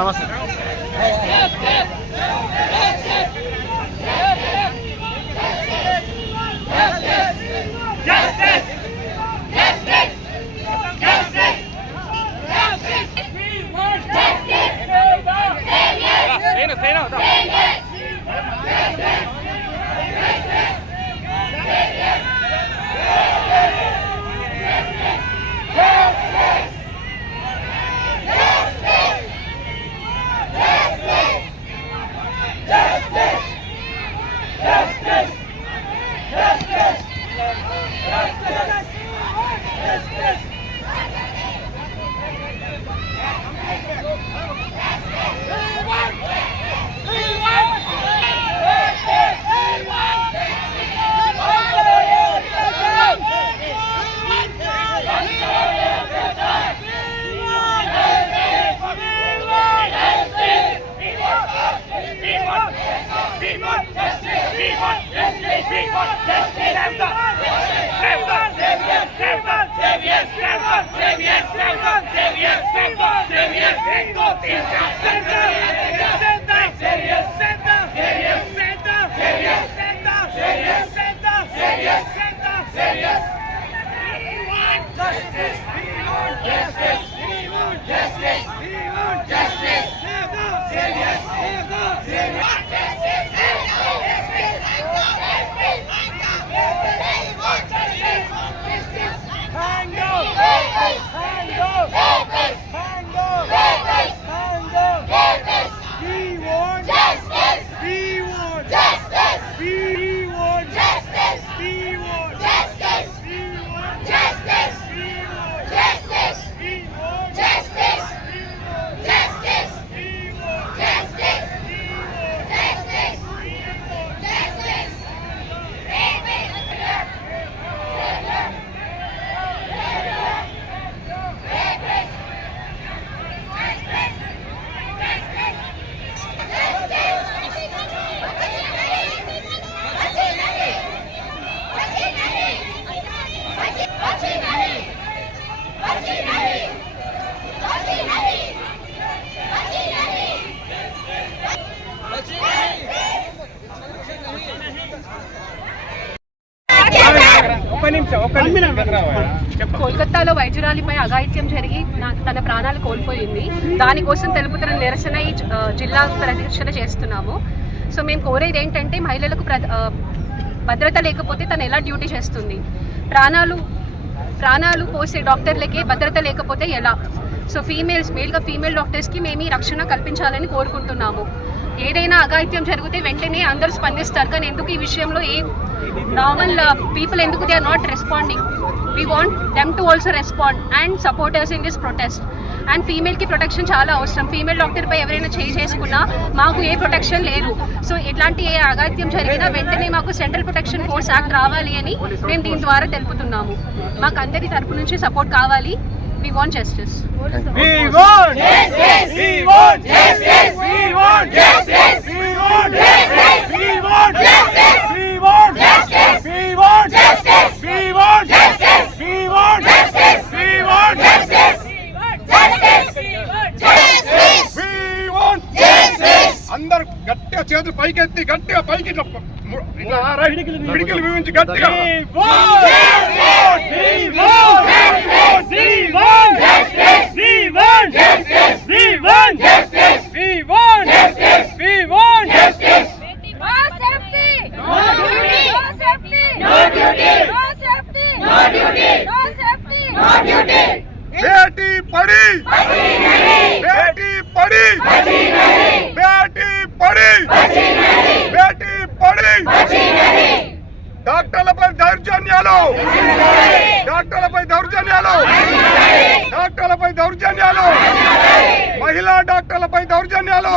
నమస్తే. కోల్కతాలో వైద్యురాలిపై అఘాయిత్యం జరిగి తన ప్రాణాలు కోల్పోయింది. దానికోసం తెలుపుతున్న నిరసన జిల్లా ప్రదర్శన చేస్తున్నాము. సో మేము కోరేది ఏంటంటే మహిళలకు భద్రత లేకపోతే తను ఎలా డ్యూటీ చేస్తుంది? ప్రాణాలు పోసే డాక్టర్లకే భద్రత లేకపోతే ఎలా? సో మేల్గా ఫీమేల్ డాక్టర్స్కి మేము ఈ రక్షణ కల్పించాలని కోరుకుంటున్నాము. ఏదైనా అఘాయిత్యం జరిగితే వెంటనే అందరూ స్పందిస్తారు, కానీ ఎందుకు ఈ విషయంలో నార్మల్ పీపుల్ ఎందుకు they are not responding? We want them to also respond and support us in this protest. And ఫీమేల్కి ప్రొటెక్షన్ చాలా అవసరం. ఫీమేల్ డాక్టర్పై ఎవరైనా చేసుకున్నా మాకు ఏ ప్రొటెక్షన్ లేదు. సో ఇట్లాంటి ఏ అఘాయిత్యం జరిగినా వెంటనే మాకు సెంట్రల్ ప్రొటెక్షన్ ఫోర్స్ యాక్ట్ రావాలి అని మేము దీని ద్వారా తెలుపుతున్నాము. మాకు అందరి తరపు నుంచి సపోర్ట్ కావాలి. We want justice. We want justice. We want justice. We want justice. We want justice. We want justice. We want justice. We want justice. We want justice. We want justice. We want justice. Justice. We want justice. అందరూ గట్టిగా చేతులు పైకెత్తి గట్టిగా పైకి పిడికిలు బిగించి గట్టిగా बेटी पढ़ी बेटी पढ़ी बेटी पढ़ी बेटी पढ़ी డాక్టర్లపై దౌర్జన్యాలు డాక్టర్లపై దౌర్జన్యాలు డాక్టర్లపై దౌర్జన్యాలు మహిళా డాక్టర్లపై దౌర్జన్యాలు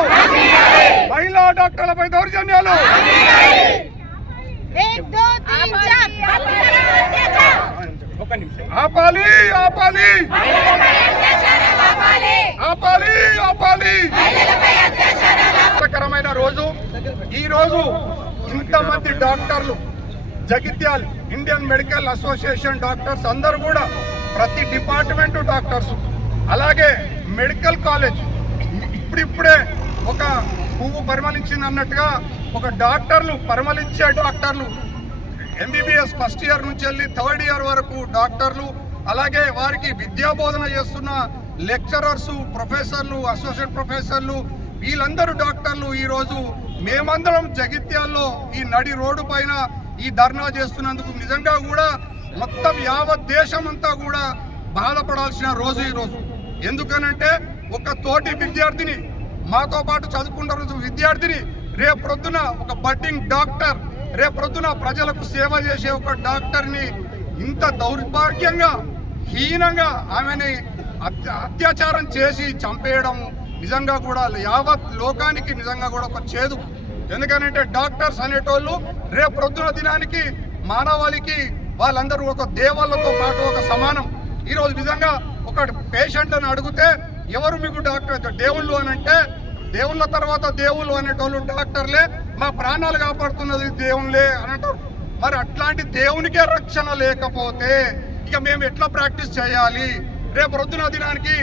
మహిళా డాక్టర్లపై దౌర్జన్యాలు ఆపాలి ఆపాలి ఆపాలి ఆపాలి ఆపాలి రోజు ఈరోజు ఇంతమంది డాక్టర్లు Jagtial Indian medical association doctors అందరూ కూడా ప్రతి డిపార్ట్మెంటు డాక్టర్స్, అలాగే మెడికల్ కాలేజ్ ఇప్పుడిప్పుడే ఒక పువ్వు పరిమళించింది అన్నట్టుగా ఒక డాక్టర్లు పరిమళించే డాక్టర్లు ఎంబీబీఎస్ ఫస్ట్ ఇయర్ నుంచి వెళ్ళి థర్డ్ ఇయర్ వరకు డాక్టర్లు, అలాగే వారికి విద్యాబోధన చేస్తున్న లెక్చరర్స్, ప్రొఫెసర్లు, అసోసియేట్ ప్రొఫెసర్లు, వీళ్ళందరూ డాక్టర్లు ఈరోజు మేమందరం జగిత్యాల్లో ఈ నడి రోడ్డు పైన ఈ ధర్నా చేస్తున్నందుకు నిజంగా కూడా మొత్తం యావత్ దేశం అంతా కూడా బాధపడాల్సిన రోజు ఈరోజు. ఎందుకనంటే ఒక తోటి విద్యార్థిని, మాతో పాటు చదువుకుంటున్న విద్యార్థిని రేపొద్దున ఒక బడ్డింగ్ డాక్టర్, రేపొద్దున ప్రజలకు సేవ చేసే ఒక డాక్టర్ని ఇంత దౌర్భాగ్యంగా హీనంగా ఆమెని అత్యాచారం చేసి చంపేయడం నిజంగా కూడా యావత్ లోకానికి నిజంగా కూడా ఒక చేదు. ఎందుకనంటే డాక్టర్స్ అనేటోళ్ళు రేపొద్దున దినానికి మానవాళికి వాళ్ళందరూ ఒక దేవుళ్ళతో పాటు ఒక సమానం. ఈరోజు నిజంగా ఒక పేషెంట్లను అడిగితే ఎవరు మీకు డాక్టర్ దేవుళ్ళు అని అంటే, దేవుళ్ళ తర్వాత దేవుళ్ళు అనేటోళ్ళు డాక్టర్లే, మా ప్రాణాలు కాపాడుతున్నది దేవుళ్ళే అని అంటారు. మరి అట్లాంటి దేవునికే రక్షణ లేకపోతే ఇక మేము ఎట్లా ప్రాక్టీస్ చేయాలి? రేపు రొద్దున దినానికి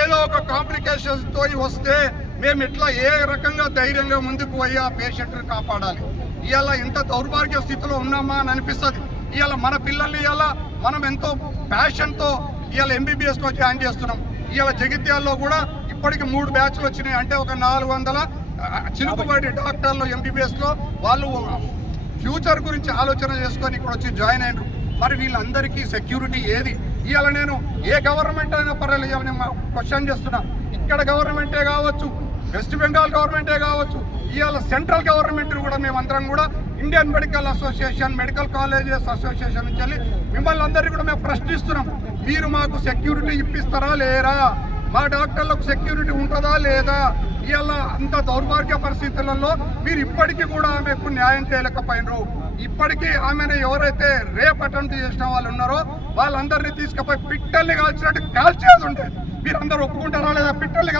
ఏదో ఒక కాంప్లికేషన్స్తో వస్తే మేము ఎట్లా ఏ రకంగా ధైర్యంగా ముందుకు పోయి ఆ పేషెంట్ని కాపాడాలి? ఇవాళ ఇంత దౌర్భాగ్య స్థితిలో ఉన్నామా అని అనిపిస్తుంది. ఇవాళ మన పిల్లల్ని ఇవాళ మనం ఎంతో ప్యాషన్తో ఇవాళ ఎంబీబీఎస్లో జాయిన్ చేస్తున్నాం. ఇవాళ జగిత్యాల్లో కూడా ఇప్పటికి 3 బ్యాచ్లు వచ్చినాయి. అంటే ఒక 400 చిలుకుబడి డాక్టర్లు ఎంబీబీఎస్లో వాళ్ళు ఫ్యూచర్ గురించి ఆలోచన చేసుకొని ఇక్కడ వచ్చి జాయిన్ అయినారు. మరి వీళ్ళందరికీ సెక్యూరిటీ ఏది? ఇవాళ నేను ఏ గవర్నమెంట్ అయినా పర్వాలేదు, ఇవాళ నేను క్వశ్చన్ చేస్తున్నా. ఇక్కడ గవర్నమెంటే కావచ్చు, వెస్ట్ బెంగాల్ గవర్నమెంటే కావచ్చు, ఇవాళ సెంట్రల్ గవర్నమెంట్ కూడా మేమందరం కూడా Indian medical association, medical colleges association నుంచి వెళ్ళి మిమ్మల్ని అందరికీ కూడా మేము ప్రశ్నిస్తున్నాం. మీరు మాకు సెక్యూరిటీ ఇప్పిస్తారా లేరా? మా డాక్టర్లకు సెక్యూరిటీ ఉంటుందా లేదా? ఇవాళ అంత దౌర్భాగ్య పరిస్థితులలో మీరు ఇప్పటికీ కూడా ఆమెకు న్యాయం చేయలేకపోయినరు. ఇప్పటికీ ఆమెను ఎవరైతే రేప్ అటెంప్ట్ చేసిన వాళ్ళు ఉన్నారో వాళ్ళందరినీ తీసుకుపోయి పిట్టల్ని కాల్చినట్టు కాల్చేది ఉంటే మీరందరూ ఒప్పుకుంటారా లేదా? పిట్టల్ని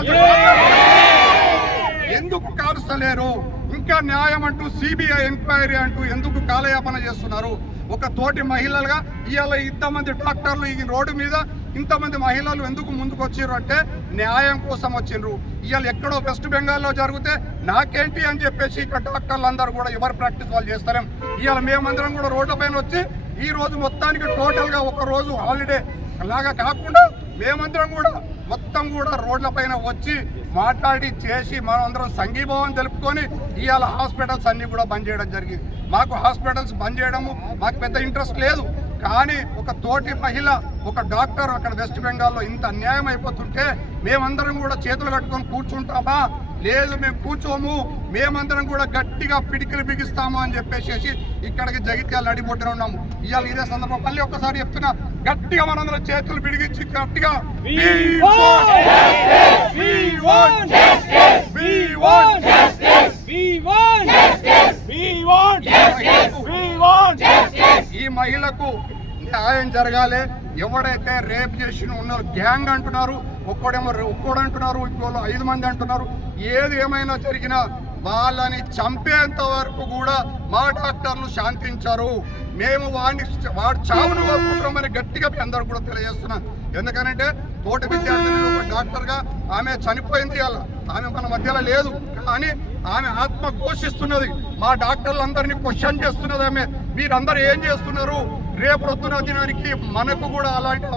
ఎందుకు కాల్చలేరు? ఇంకా న్యాయం అంటూ సిబిఐ ఎంక్వైరీ అంటూ ఎందుకు కాలయాపన చేస్తున్నారు? ఒక తోటి మహిళలుగా ఇవాళ ఇంతమంది డాక్టర్లు ఈ రోడ్డు మీద ఇంతమంది మహిళలు ఎందుకు ముందుకు వచ్చారు అంటే న్యాయం కోసం వచ్చిండ్రు. ఇవాళ ఎక్కడో వెస్ట్ బెంగాల్లో జరిగితే నాకేంటి అని చెప్పేసి ఇక్కడ డాక్టర్లు అందరూ కూడా ఎవరి ప్రాక్టీస్ వాళ్ళు చేస్తారేం. ఇవాళ మేమందరం కూడా రోడ్ల పైన వచ్చి ఈ రోజు మొత్తానికి టోటల్గా ఒక రోజు హాలిడే అలాగా కాకుండా మేమందరం కూడా మొత్తం కూడా రోడ్ల పైన వచ్చి మాట్లాడి చేసి మనందరం సంఘీభావం తెలుపుకొని ఇవాళ హాస్పిటల్స్ అన్నీ కూడా బంద్ చేయడం జరిగింది. మాకు హాస్పిటల్స్ బంద్ చేయడము మాకు పెద్ద ఇంట్రెస్ట్ లేదు. కానీ ఒక తోటి మహిళ, ఒక డాక్టర్ అక్కడ వెస్ట్ బెంగాల్లో ఇంత అన్యాయం అయిపోతుంటే మేమందరం కూడా చేతులు కట్టుకొని కూర్చుంటామా? లేదు, మేము కూర్చోము, మేమందరం కూడా గట్టిగా పిడికిలు బిగిస్తాము అని చెప్పేసి ఇక్కడికి జగిత్యాలు అడిపోతూనే ఉన్నాము. ఇవాళ ఇదే సందర్భం మళ్ళీ ఒక్కసారి చెప్తున్నా, గట్టిగా మనందరం చేతులు బిడిగించి గట్టిగా ఈ మహిళకు న్యాయం జరగాలి. ఎవడైతే రేప్ చేసిన ఉన్నారు, గ్యాంగ్ అంటున్నారు, ఒక్కడు అంటున్నారు, ఇంకోళ్ళు 5 మంది అంటున్నారు. ఏది ఏమైనా జరిగినా వాళ్ళని చంపేంత వరకు కూడా మా డాక్టర్లు శాంతించారు. మేము వాడు చావును కోరుకుంటామని గట్టిగా అందరూ కూడా తెలియజేస్తున్నాం. ఎందుకనంటే తోటి విద్యార్థిని ఒక డాక్టర్గా ఆమె చనిపోయింది. అలా ఆమె మన మధ్యలో లేదు, కానీ ఆమె ఆత్మ ఘోషిస్తున్నది. మా డాక్టర్లందరినీ క్వశ్చన్ చేస్తున్నది ఆమె. మీరందరూ ఏం చేస్తున్నారు? రేపు రొద్దున దినానికి మనకు కూడా అలాంటి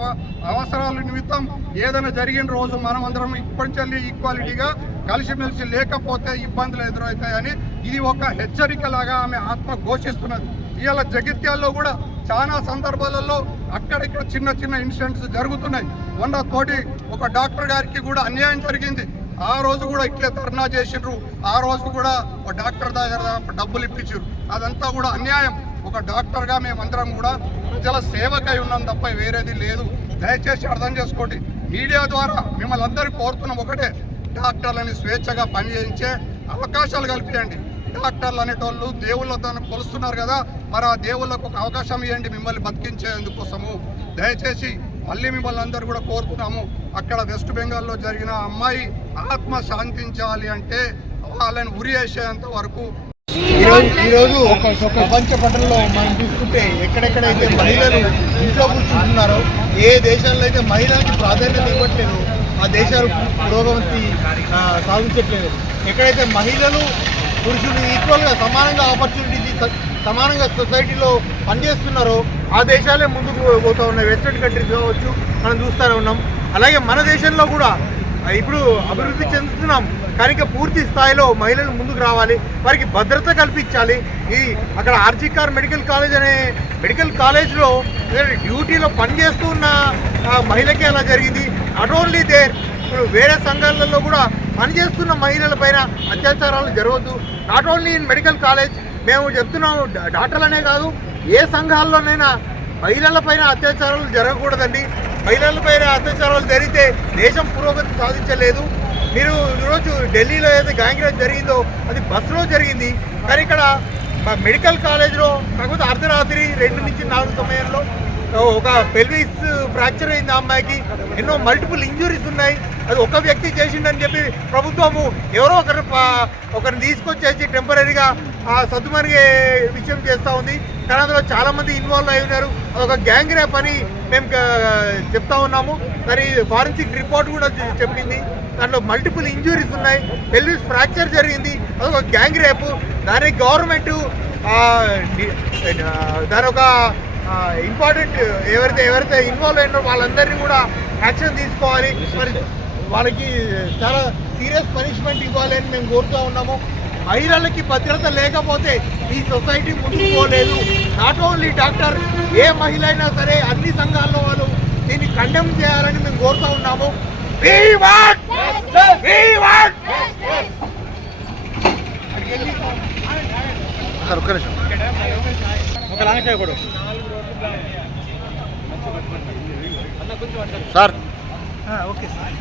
అవసరాల నిమిత్తం ఏదైనా జరిగిన రోజు మనం అందరం ఇప్పటి ఈక్వాలిటీగా కలిసిమెలిసి లేకపోతే ఇబ్బందులు ఎదురవుతాయని ఇది ఒక హెచ్చరికలాగా ఆమె ఆత్మ ఘోషిస్తున్నది. ఇవాళ జగిత్యాల్లో కూడా చాలా సందర్భాలలో అక్కడిక్కడ చిన్న చిన్న ఇన్సిడెంట్స్ జరుగుతున్నాయి. మొన్న తోటి ఒక డాక్టర్ గారికి కూడా అన్యాయం జరిగింది. ఆ రోజు కూడా ఇట్లే ధర్నా చేసిండ్రు. ఆ రోజు కూడా ఒక డాక్టర్ దగ్గర డబ్బులు ఇప్పించారు. అదంతా కూడా అన్యాయం. ఒక డాక్టర్గా మేమందరం కూడా ప్రజల సేవకై ఉన్నాం తప్ప వేరేది లేదు. దయచేసి అర్థం చేసుకోండి. మీడియా ద్వారా మిమ్మల్ని అందరికీ కోరుతున్నాం ఒకటే, డాక్టర్లని స్వేచ్ఛగా పనిచేయించే అవకాశాలు కల్పించండి. డాక్టర్లు అనేటోళ్ళు దేవుళ్ళతో కొలుస్తున్నారు కదా, మరి ఆ దేవుళ్ళకు ఒక అవకాశం ఇవ్వండి మిమ్మల్ని బతికించేందుకోసము. దయచేసి మళ్ళీ మిమ్మల్ని అందరూ కూడా కోరుతున్నాము, అక్కడ వెస్ట్ బెంగాల్లో జరిగిన అమ్మాయి ఆత్మ శాంతించాలి అంటే వాళ్ళని ఉరి వేసేంత వరకు. ఈరోజు ప్రపంచ పటంలో మనం చూసుకుంటే ఎక్కడెక్కడైతే మహిళలు ఇంట్లో కూర్చుంటున్నారో, ఏ దేశాల్లో అయితే మహిళలకి ప్రాధాన్యత ఇవ్వట్లేదు ఆ దేశాలు పురోగతి సాధించట్లేదు. ఎక్కడైతే మహిళలు పురుషులు ఈక్వల్గా సమానంగా ఆపర్చునిటీస్ సమానంగా సొసైటీలో పనిచేస్తున్నారో ఆ దేశాలే ముందుకు పోతూ ఉన్నాయి. వెస్టర్న్ కంట్రీస్ కావచ్చు మనం చూస్తూనే ఉన్నాం. అలాగే మన దేశంలో కూడా ఇప్పుడు అభివృద్ధి చెందుతున్నాం, కానీ పూర్తి స్థాయిలో మహిళలు ముందుకు రావాలి, వారికి భద్రత కల్పించాలి. ఈ అక్కడ ఆర్జికార్ మెడికల్ కాలేజ్ అనే మెడికల్ కాలేజ్లో డ్యూటీలో పనిచేస్తూ ఉన్న మహిళకే అలా జరిగింది. నాట్ ఓన్లీ దేర్, ఇప్పుడు వేరే సంఘాలలో కూడా పనిచేస్తున్న మహిళల పైన అత్యాచారాలు జరగవద్దు. Not only in medical college, మేము చెప్తున్నాము డాక్టర్లనే కాదు ఏ సంఘాల్లోనైనా మహిళల పైన అత్యాచారాలు జరగకూడదండి. మహిళల పైన అత్యాచారాలు జరిగితే దేశం పురోగతి సాధించలేదు. మీరు ఈరోజు ఢిల్లీలో ఏదైతే గ్యాంగ్ రేప్ జరిగిందో అది బస్సులో జరిగింది, కానీ ఇక్కడ మెడికల్ కాలేజ్లో కాకపోతే అర్ధరాత్రి 2 నుంచి 4 సమయంలో ఒక పెల్విస్ ఫ్రాక్చర్ అయింది. ఆ అమ్మాయికి ఎన్నో మల్టిపుల్ ఇంజురీస్ ఉన్నాయి. అది ఒక వ్యక్తి చేసిండని చెప్పి ప్రభుత్వము ఎవరో ఒకరిని తీసుకొచ్చేసి టెంపరీగా సద్దుమరిగే విషయం చేస్తూ ఉంది. కానీ అందులో చాలామంది ఇన్వాల్వ్ అయి ఉన్నారు. అదొక గ్యాంగ్ రేప్ అని మేము చెప్తా ఉన్నాము. మరి ఫారెన్సిక్ రిపోర్ట్ కూడా చెప్పింది దాంట్లో మల్టిపుల్ ఇంజురీస్ ఉన్నాయి, పెల్విస్ ఫ్రాక్చర్ జరిగింది, అదొక గ్యాంగ్ రేపు. దానికి గవర్నమెంట్ దాని ఒక ఇంపార్టెంట్ ఎవరైతే ఇన్వాల్వ్ అయినారో వాళ్ళందరినీ కూడా యాక్షన్ తీసుకోవాలి. మరి వాళ్ళకి చాలా సీరియస్ పనిష్మెంట్ ఇవ్వాలి అని మేము కోరుతూ ఉన్నాము. మహిళలకి భద్రత లేకపోతే ఈ సొసైటీ ముందుకు పోలేదు. నాట్ ఓన్లీ డాక్టర్, ఏ మహిళ అయినా సరే అన్ని సంఘాల్లో వాళ్ళు దీన్ని కండెమ్ చేయాలని మేము కోరుతూ ఉన్నాము. Sir okay sir